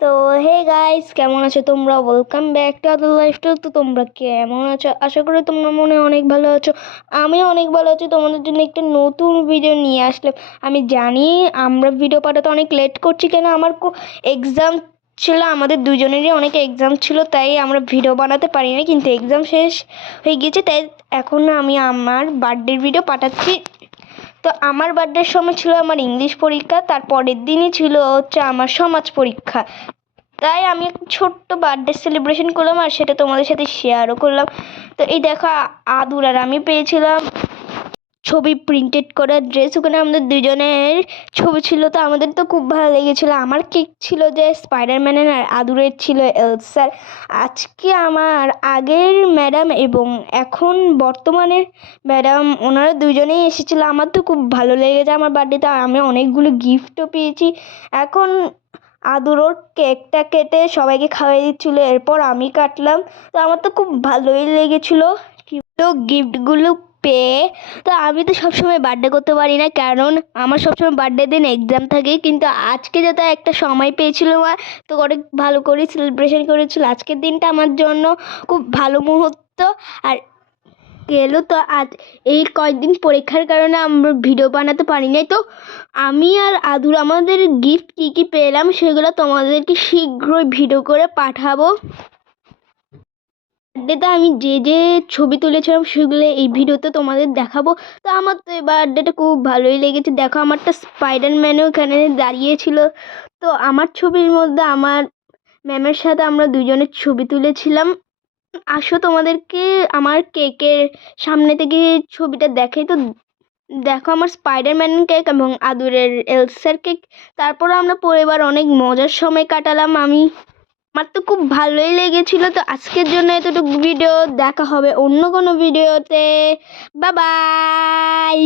তো hey guys, কেমন আছো তোমরা? Welcome back to other lifestyle. তো তোমরা কেমন আছো? আশা করি তোমরা মনে অনেক ভালো আছো। আমি অনেক ভালো আছি। তোমাদের জন্য একটা নতুন ভিডিও নিয়ে আসলাম। আমি জানি আমরা ভিডিও পাঠাতে অনেক লেট করছি, কেন আমার এক্সাম ছিল, আমাদের দুজনেরই অনেক এক্সাম ছিল, তাই আমরা ভিডিও বানাতে পারিনি। কিন্তু এক্সাম শেষ হয়ে গিয়েছে, তাই এখন আমি আমার বার্থডের ভিডিও পাঠাচ্ছি। তো আমার বার্থডের সময় ছিল আমার ইংলিশ পরীক্ষা, তার পরের দিনই ছিল হচ্ছে আমার সমাজ পরীক্ষা। তাই আমি একটা ছোট্ট বার্থডে সেলিব্রেশন করলাম, আর সেটা তোমাদের সাথে শেয়ারও করলাম। তো এই দেখো, আদুর আর আমি পেয়েছিলাম ছবি প্রিন্টেড করা ড্রেস। ওখানে আমাদের দুজনের ছবি ছিল, তো আমাদের তো খুব ভালো লেগেছিলো। আমার কেক ছিল যে স্পাইডারম্যানের, আর আদুরের ছিল এলসার। আজকে আমার আগের ম্যাডাম এবং এখন বর্তমানের ম্যাডাম, ওনারা দুজনেই এসেছিলো। আমার তো খুব ভালো লেগেছে আমার বার্থডেতে। আমি অনেকগুলো গিফটও পেয়েছি। এখন আদুর ওর কেকটা কেটে সবাইকে খাওয়াই দিচ্ছিলো, এরপর আমি কাটলাম। তো আমার তো খুব ভালোই লেগেছিলো তো গিফটগুলো পেয়ে। তো আমি তো সবসময় বার্থডে করতে পারি না, কারণ আমার সবসময় বার্থডে দিন এক্সাম থাকে। কিন্তু আজকে যাতে একটা সময় পেয়েছিল, তো অনেক ভালো করে সেলিব্রেশন করেছিল। আজকের দিনটা আমার জন্য খুব ভালো মুহূর্ত। আর গেলো তো আজ এই কয়েকদিন পরীক্ষার কারণে আমরা ভিডিও বানাতে পারি নাই। তো আমি আর আদুর আমাদের গিফট কী কী পেলাম সেগুলো তোমাদেরকে শীঘ্রই ভিডিও করে পাঠাবো। বার্থডেতে আমি যে যে ছবি তুলেছিলাম সেগুলো এই ভিডিওতে তোমাদের দেখাবো। তো আমার তো এই বার্থডেটা খুব ভালোই লেগেছে। দেখো, আমারটা স্পাইডারম্যানও এখানে দাঁড়িয়েছিল। তো আমার ছবির মধ্যে আমার ম্যামের সাথে আমরা দুজনের ছবি তুলেছিলাম। আসো তোমাদেরকে আমার কেকের সামনে থেকে ছবিটা দেখাই। তো দেখো, আমার স্পাইডারম্যান কেক এবং আদুরের এলসার কেক। তারপরে আমরা পরিবার অনেক মজার সময় কাটালাম। আমার তো খুব ভালোই লেগেছিল। তো আজকের জন্য এতটুকু ভিডিও, দেখা হবে অন্য কোনো ভিডিওতে। Bye bye.